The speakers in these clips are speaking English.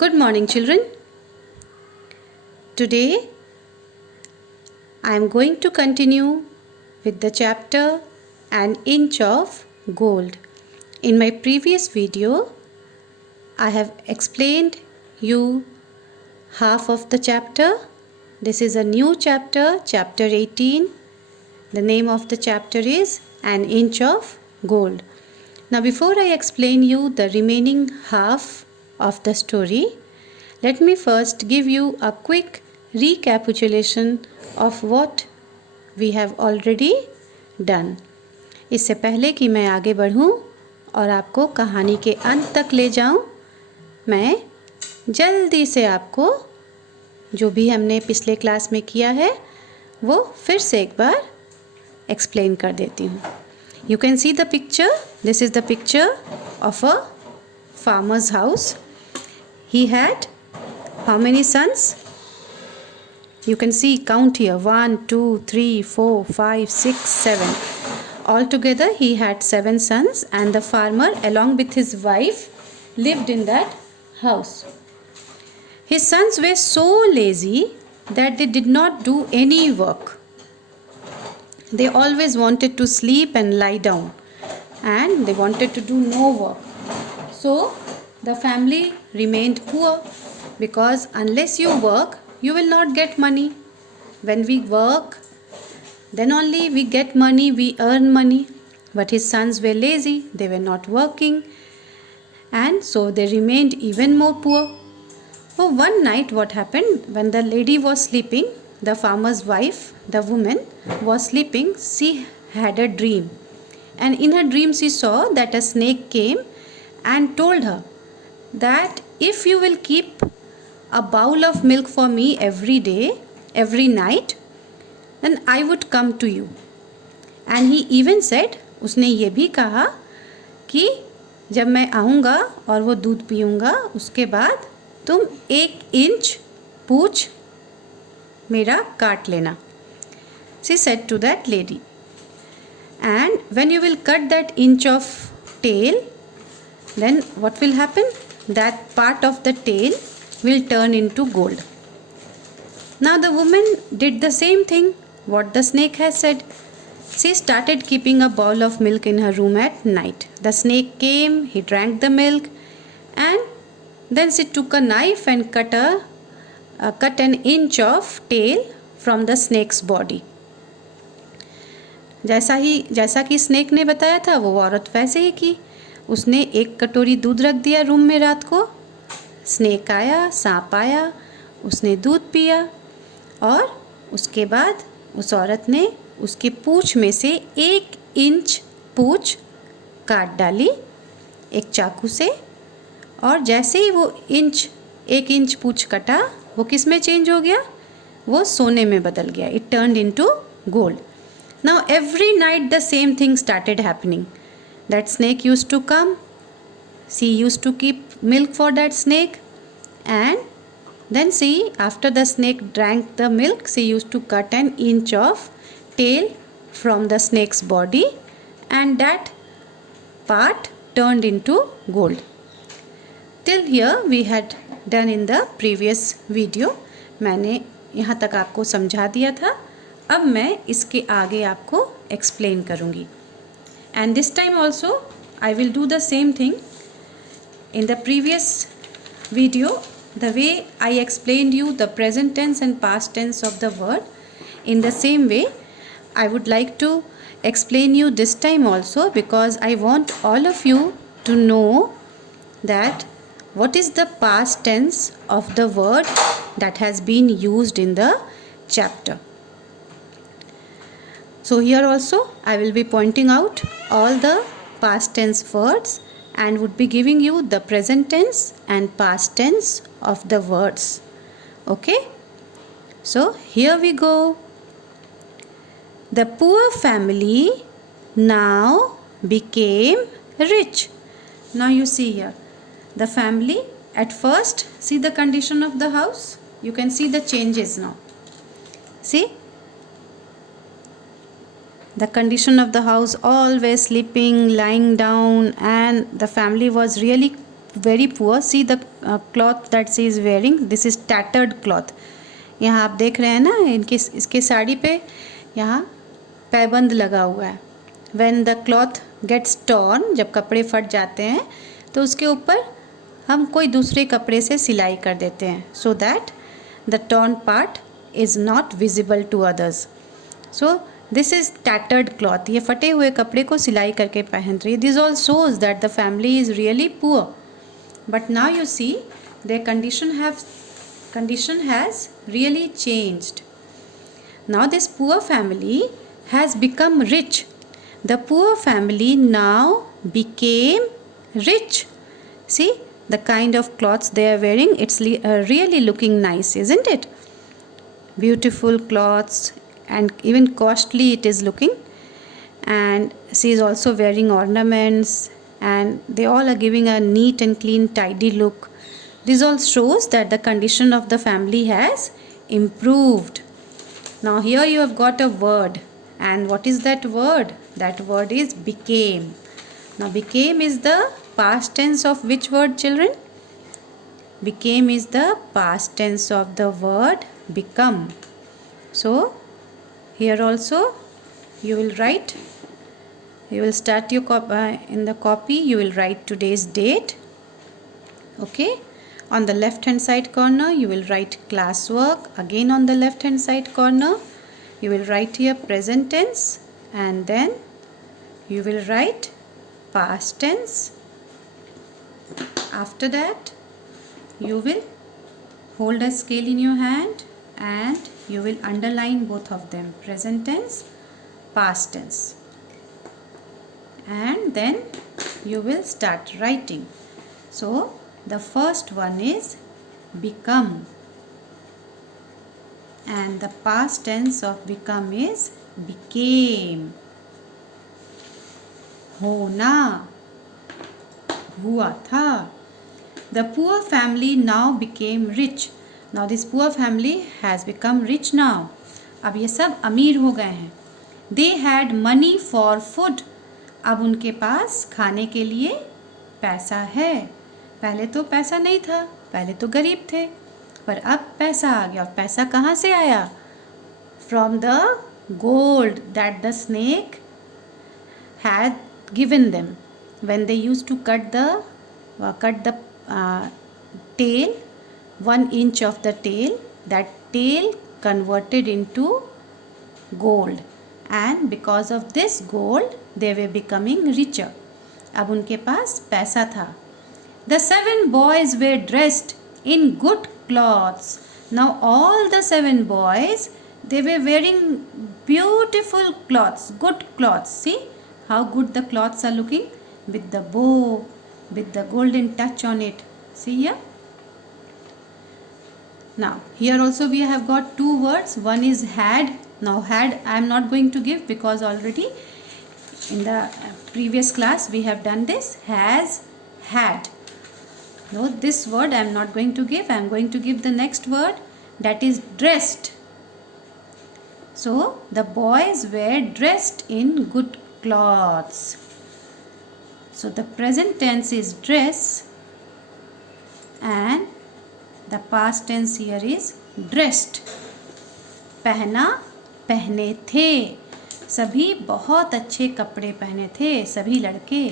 Good morning, children. Today I am going to continue with the chapter An Inch of Gold. In my previous video, I have explained you half of the chapter. This is a new chapter, chapter 18. The name of the chapter is An Inch of Gold. Now, before I explain you the remaining half of the story, let me first give you a quick recapitulation of what we have already done. इससे पहले कि मैं आगे बढ़ूं और आपको कहानी के अंत तक ले जाऊं, मैं जल्दी से आपको जो भी हमने पिछले क्लास में किया है वो फिर से एक बार एक्सप्लेन कर देती हूँ. You can see the picture. This is the picture of a farmer's house. He had how many sons? You can see, count here, 1, 2, 3, 4, 5, 6, 7. Altogether he had 7 sons, and the farmer along with his wife lived in that house. His sons were so lazy that they did not do any work. They always wanted to sleep and lie down, and they wanted to do no work. So the family remained poor, because unless you work, you will not get money. When we work, then only we get money, we earn money. But his sons were lazy, they were not working, and so they remained even more poor. So one night what happened, when the lady was sleeping, the farmer's wife, the woman, was sleeping, she had a dream. And in her dream she saw that a snake came and told her that if you will keep a bowl of milk for me every day, every night, then I would come to you. And he even said, उसने ये भी कहा कि जब मैं आऊँगा और वो दूध पीऊँगा, उसके बाद तुम 1 इंच पूँछ मेरा काट लेना. She said to that lady. And when you will cut that inch of tail, then what will happen? That part of the tail will turn into gold. Now the woman did the same thing what the snake has said. She started keeping a bowl of milk in her room at night. The snake came, he drank the milk, and then she took a knife and cut an inch of tail from the snake's body. जैसा कि snake ने बताया था वो औरत वैसे ही की. उसने 1 कटोरी दूध रख दिया रूम में रात को. स्नेक आया, सांप आया, उसने दूध पिया, और उसके बाद उस औरत ने उसके पूँछ में से 1 इंच पूँछ काट डाली एक चाकू से. और जैसे ही वो 1 इंच पूँछ कटा, वो किस में चेंज हो गया? वो सोने में बदल गया. It turned into gold. Now every night the same thing started happening. That snake used to come. She used to keep milk for that snake, and then after the snake drank the milk, she used to cut an inch of tail from the snake's body, and that part turned into gold. Till here we had done in the previous video. मैंने यहाँ तक आपको समझा दिया था. अब मैं इसके आगे आपको एक्सप्लेन करूँगी. And this time also I will do the same thing. In the previous video, the way I explained you the present tense and past tense of the word, in the same way I would like to explain you this time also, because I want all of you to know that what is the past tense of the word that has been used in the chapter. So here also I will be pointing out all the past tense words and would be giving you the present tense and past tense of the words. Okay? So here we go. The poor family now became rich. Now you see here, the family at first, see the condition of the house. You can see the changes now. See? The condition of the house, always sleeping, lying down, and the family was really very poor. See the cloth that she is wearing. This is tattered cloth. यहाँ आप देख रहे हैं ना, इसके साड़ी पे यहाँ पैबंद लगा हुआ है. When the cloth gets torn, जब कपड़े फट जाते हैं तो उसके ऊपर हम कोई दूसरे कपड़े से सिलाई कर देते हैं, so that the torn part is not visible to others. So this is tattered cloth. ये फटे हुए कपड़े को सिलाई करके पहन रही है. This all shows that the family is really poor. But now you see their condition has really changed. Now this poor family has become rich. The poor family now became rich. See the kind of clothes they are wearing. It's really looking nice, isn't it? Beautiful clothes, and even costly it is looking. And she is also wearing ornaments, and they all are giving a neat and clean, tidy look. This all shows that the condition of the family has improved. Now here you have got a word, and what is that word? That word is became. Now became is the past tense of which word, children? Became is the past tense of the word become. So here also you will write, you will start your in the copy you will write today's date. Okay, on the left hand side corner you will write classwork. Again on the left hand side corner you will write here present tense, and then you will write past tense. After that you will hold a scale in your hand and you will underline both of them, present tense, past tense, and then you will start writing. So the first one is become, and the past tense of become is became. होना, हुआ था. The poor family now became rich. Now this poor family has become rich now. अब ये सब अमीर हो गए हैं. They had money for food. अब उनके पास खाने के लिए पैसा है. पहले तो पैसा नहीं था, पहले तो गरीब थे, पर अब पैसा आ गया. पैसा कहाँ से आया? From the gold that the snake had given them when they used to cut the tail, 1 inch of the tail, that tail converted into gold, and because of this gold they were becoming richer. अब उनके पास पैसा था. The 7 boys were dressed in good clothes. Now all the 7 boys, they were wearing beautiful clothes, good clothes. See how good the cloths are looking, with the bow, with the golden touch on it. See here. Now here also we have got 2 words. One is had. Now had I am not going to give because already in the previous class we have done this. Has, had. No, this word I am not going to give. I am going to give the next word, that is dressed. So the boys were dressed in good clothes. So the present tense is dress and the past tense here is dressed. पहना, पहने थे. सभी बहुत अच्छे कपड़े पहने थे, सभी लड़के.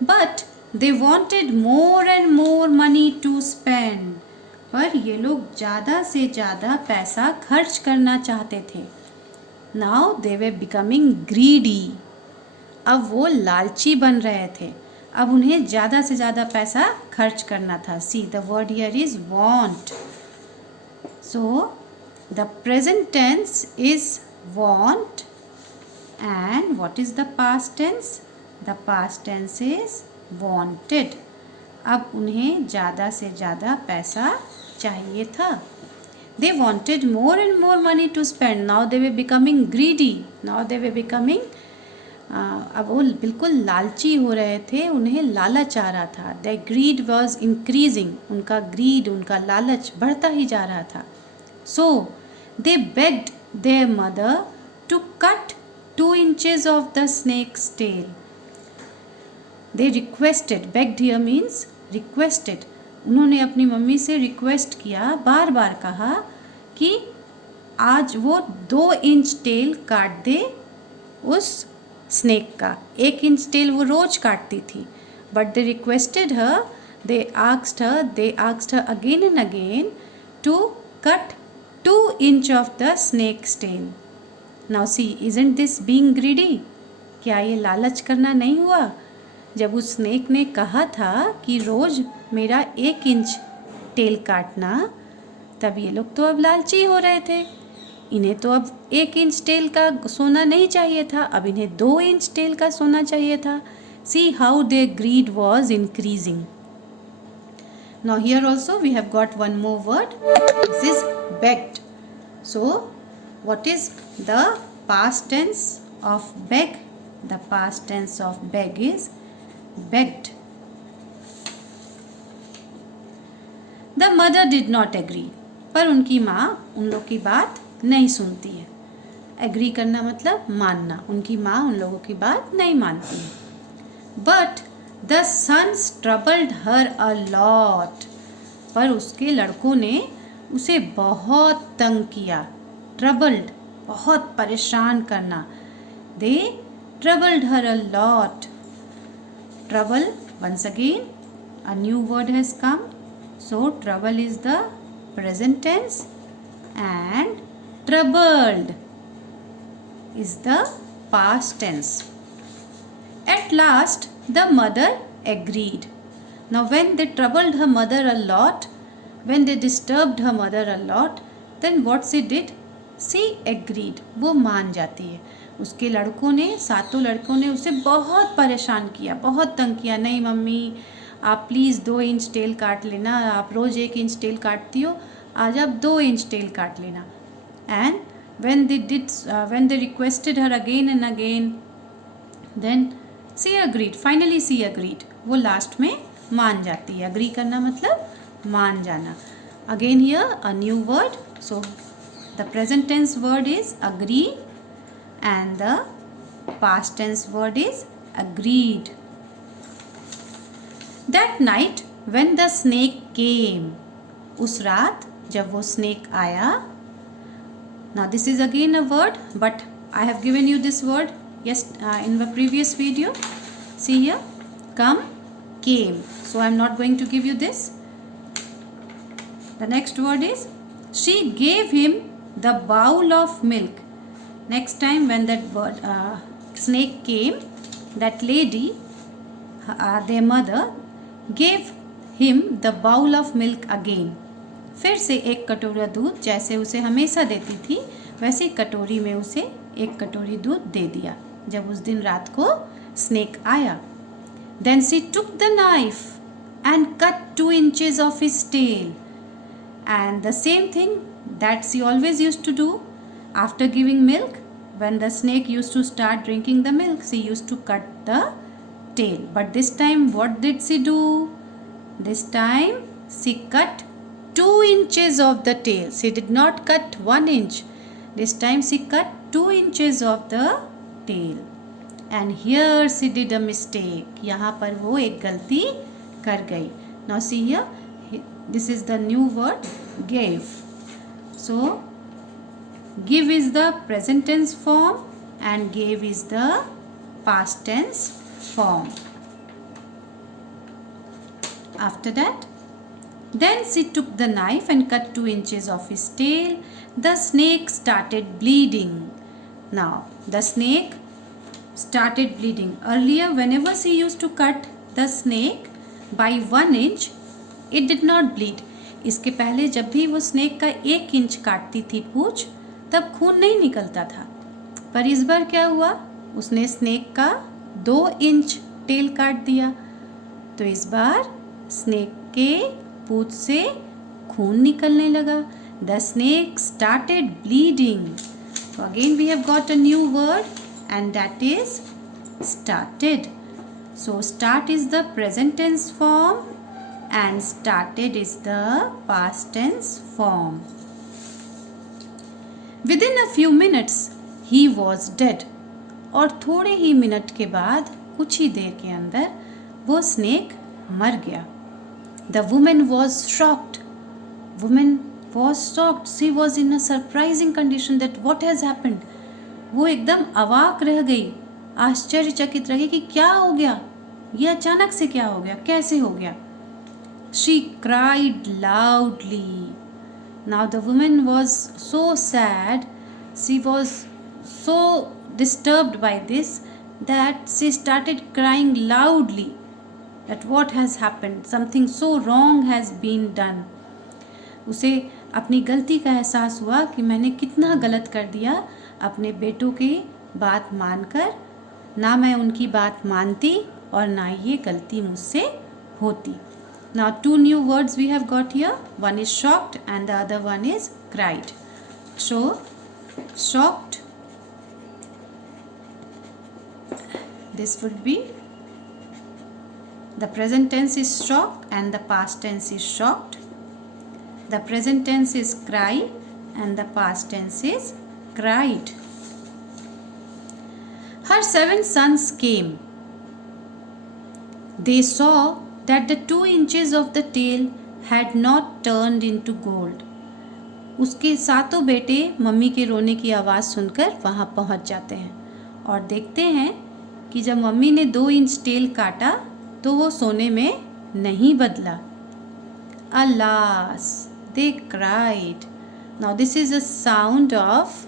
But they wanted more and more money to spend. पर ये लोग ज़्यादा से ज़्यादा पैसा खर्च करना चाहते थे. Now they were becoming greedy. अब वो लालची बन रहे थे. अब उन्हें ज़्यादा से ज़्यादा पैसा खर्च करना था. See, the word here is want. So the present tense is want, and what is the past tense? The past tense is wanted. अब उन्हें ज़्यादा से ज़्यादा पैसा चाहिए था. They wanted more and more money to spend. Now they were becoming greedy. Now they were becoming अब वो बिल्कुल लालची हो रहे थे. उन्हें लालच आ रहा था. Their greed was increasing. उनका greed, उनका लालच बढ़ता ही जा रहा था. So they begged their mother to cut 2 inches of the snake's tail. They requested, begged here means requested, उन्होंने अपनी मम्मी से रिक्वेस्ट किया, बार बार कहा कि आज वो 2 इंच टेल काट दे उस स्नेक का। 1 इंच टेल वो रोज काटती थी, but they requested her, they asked her again and again to cut 2 inch of the snake's tail. Now see, isn't this being greedy? क्या ये लालच करना नहीं हुआ? जब उस स्नेक ने कहा था कि रोज मेरा 1 इंच टेल काटना, तब ये लोग तो अब लालची हो रहे थे। इन्हें तो अब 1 इंच टेल का सोना नहीं चाहिए था, अब इन्हें 2 इंच टेल का सोना चाहिए था। See how their greed was increasing. Now here also we have got one more word. This is begged. So what is the past tense of beg? The past tense of beg is begged. The mother did not agree. पर उनकी माँ उन लोग की बात नहीं सुनती है। एग्री करना मतलब मानना, उनकी माँ उन लोगों की बात नहीं मानती है। But the sons troubled her a lot. पर उसके लड़कों ने उसे बहुत तंग किया। Troubled, बहुत परेशान करना। They troubled her a lot. Trouble, once again, a new word has come. So trouble is the present tense and troubled is the past tense. At last, the mother agreed. Now, when they troubled her mother a lot, when they disturbed her mother a lot, then what she did? She agreed. वो मान जाती है। उसके लड़कों ने, सातों लड़कों ने उसे बहुत परेशान किया, बहुत तंग किया। नहीं मम्मी, आप प्लीज़ 2 इंच टेल काट लेना, आप रोज़ 1 इंच टेल काटती हो, आज आप 2 इंच टेल काट लेना। And when they requested her again and again, then she agreed. Finally she agreed. वो लास्ट में मान जाती है। अग्री करना मतलब मान जाना। Again here a new word. So the present tense word is agree and the past tense word is agreed. That night when the snake came, उस रात जब वो snake आया. Now this is again a word, but I have given you this word in the previous video. See here, come, came. So I am not going to give you this. The next word is, she gave him the bowl of milk. Next time when that word snake came, that lady, their mother, gave him the bowl of milk again. फिर से 1 कटोरा दूध, जैसे उसे हमेशा देती थी वैसे कटोरी में उसे 1 कटोरी दूध दे दिया जब उस दिन रात को स्नेक आया. Then she took the knife and cut 2 inches of his tail. And the same thing that she always used to do after giving milk. When the snake used to start drinking the milk, she used to cut the tail. But this time what did she do? This time she cut 2 inches of the tail. She did not cut 1 inch. This time she cut 2 inches of the tail. And here she did a mistake. यहाँ पर वो एक गलती कर गई. Now see here, this is the new word, gave. So give is the present tense form and gave is the past tense form. After that, then she took the knife and cut 2 inches of his tail. The snake started bleeding. Now the snake started bleeding. Earlier, whenever she used to cut the snake by 1 inch, it did not bleed. इसके पहले जब भी वो snake का 1 inch काटती थी पूंछ, तब खून नहीं निकलता था. पर इस बार क्या हुआ, उसने स्नेक का 2 इंच टेल काट दिया, तो इस बार स्नेक के पूंछ से खून निकलने लगा. The snake started bleeding. So again we have got a new word and that is started. So start is the present tense form and started is the past tense form. Within a few minutes he was dead. और थोड़े ही minute के बाद, कुछ ही देर के अंदर वो snake मर गया. The woman was shocked. Woman was shocked. She was in a surprising condition that what has happened. वो एकदम अवाक रह गई, आश्चर्यचकित रह गई कि क्या हो गया, ये अचानक से क्या हो गया, कैसे हो गया. She cried loudly. Now the woman was so sad, she was so disturbed by this that she started crying loudly that what has happened, something so wrong has been done. उसे अपनी गलती का एहसास हुआ कि मैंने कितना गलत कर दिया अपने बेटों की बात मानकर. ना मैं उनकी बात मानती और ना ये गलती मुझसे होती. Now 2 new words we have got here. One is shocked and the other one is cried. So shocked, this would be, the present tense is shock and the past tense is shocked. The present tense is cry and the past tense is cried. Her 7 sons came. They saw that the 2 inches of the tail had not turned into gold. उसके 7 बेटे mummy के रोने की आवाज़ सुनकर वहाँ पहुँच जाते हैं और देखते हैं कि जब मम्मी ने 2 इंच टेल काटा तो वो सोने में नहीं बदला. Alas, they cried. Now this is a sound of,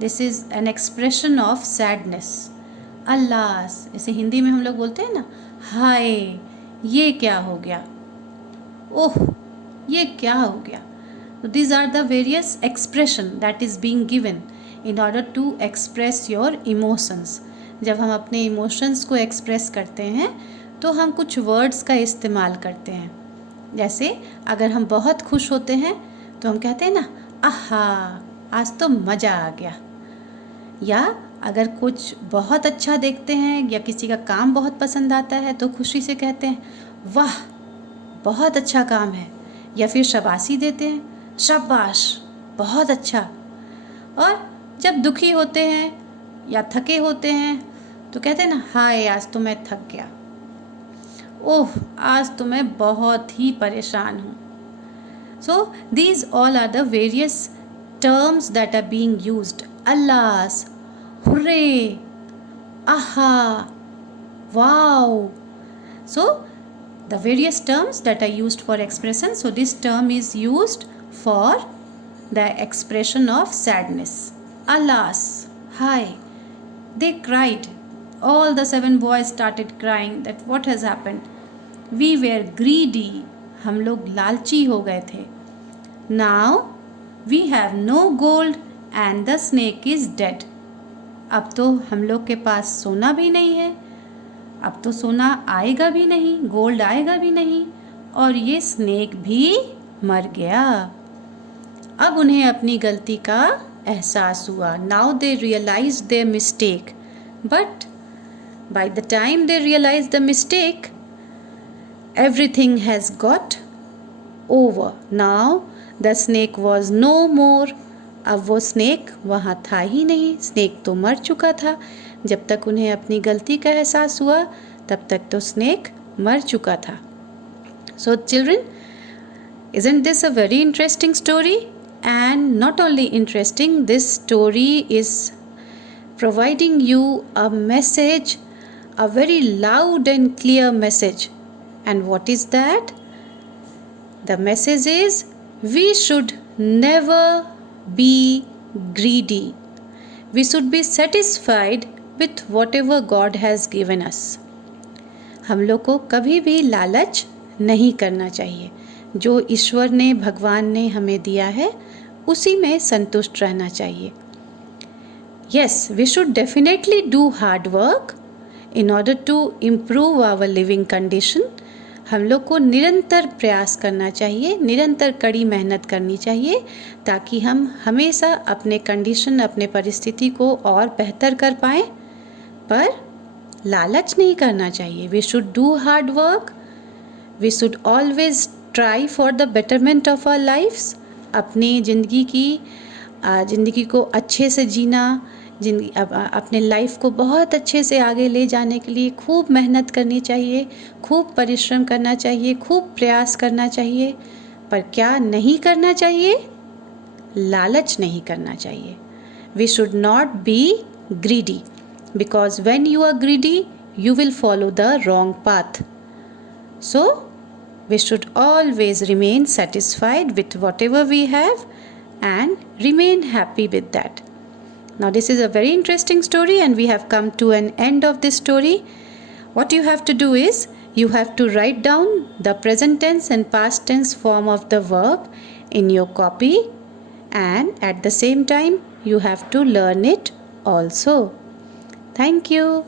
this is an expression of sadness. Alas, इसे हिंदी में हम लोग बोलते हैं ना, हाय ये क्या हो गया, ओह ये क्या हो गया. So these are the various expression that is being given in order to express your emotions. जब हम अपने emotions को express करते हैं तो हम कुछ words का इस्तेमाल करते हैं. जैसे अगर हम बहुत खुश होते हैं तो हम कहते हैं ना, आहा आज तो मज़ा आ गया. या अगर कुछ बहुत अच्छा देखते हैं या किसी का काम बहुत पसंद आता है तो खुशी से कहते हैं, वाह बहुत अच्छा काम है. या फिर शाबाशी देते हैं, शाबाश बहुत अच्छा. और जब दुखी होते हैं या थके होते हैं तो कहते हैं ना, हाय आज तो मैं थक गया, ओह आज तो मैं बहुत ही परेशान हूँ. So these all are the various terms that are being used. Alas, hooray, aha, wow. So the various terms that are used for expression. So this term is used for the expression of sadness. Alas, hi. They cried. All the 7 boys started crying that what has happened. We were greedy. हम लोग लालची हो गए थे. Now we have no gold and the snake is dead. अब तो हम लोग के पास सोना भी नहीं है, अब तो सोना आएगा भी नहीं, गोल्ड आएगा भी नहीं, और ये स्नेक भी मर गया. अब उन्हें अपनी गलती का एहसास हुआ. Now they realized their mistake. But by the time they realized the mistake, everything has got over. Now the snake was no more. अब वो स्नेक वहाँ था ही नहीं, स्नेक तो मर चुका था. जब तक उन्हें अपनी गलती का एहसास हुआ तब तक तो स्नेक मर चुका था. So children, isn't this a very interesting story? And not only interesting, this story is providing you a message, a very loud and clear message. And what is that? The message is, we should never be greedy. We should be satisfied with whatever God has given us. हम लोग को कभी भी लालच नहीं करना चाहिए. जो ईश्वर ने, भगवान ने हमें दिया है उसी में संतुष्ट रहना चाहिए. Yes, we should definitely do hard work in order to improve our living condition. हम लोग को निरंतर प्रयास करना चाहिए, निरंतर कड़ी मेहनत करनी चाहिए ताकि हम हमेशा अपने कंडीशन, अपने परिस्थिति को और बेहतर कर पाएँ. पर लालच नहीं करना चाहिए. We should do hard work. We should always try for the betterment of our lives. अपनी ज़िंदगी को अच्छे से जीना, अपने लाइफ को बहुत अच्छे से आगे ले जाने के लिए खूब मेहनत करनी चाहिए, खूब परिश्रम करना चाहिए, खूब प्रयास करना चाहिए। पर क्या नहीं करना चाहिए? लालच नहीं करना चाहिए। We should not be greedy, because when you are greedy, you will follow the wrong path. So, we should always remain satisfied with whatever we have and remain happy with that. Now, this is a very interesting story, and we have come to an end of this story. What you have to do is, you have to write down the present tense and past tense form of the verb in your copy, and at the same time, you have to learn it also. Thank you.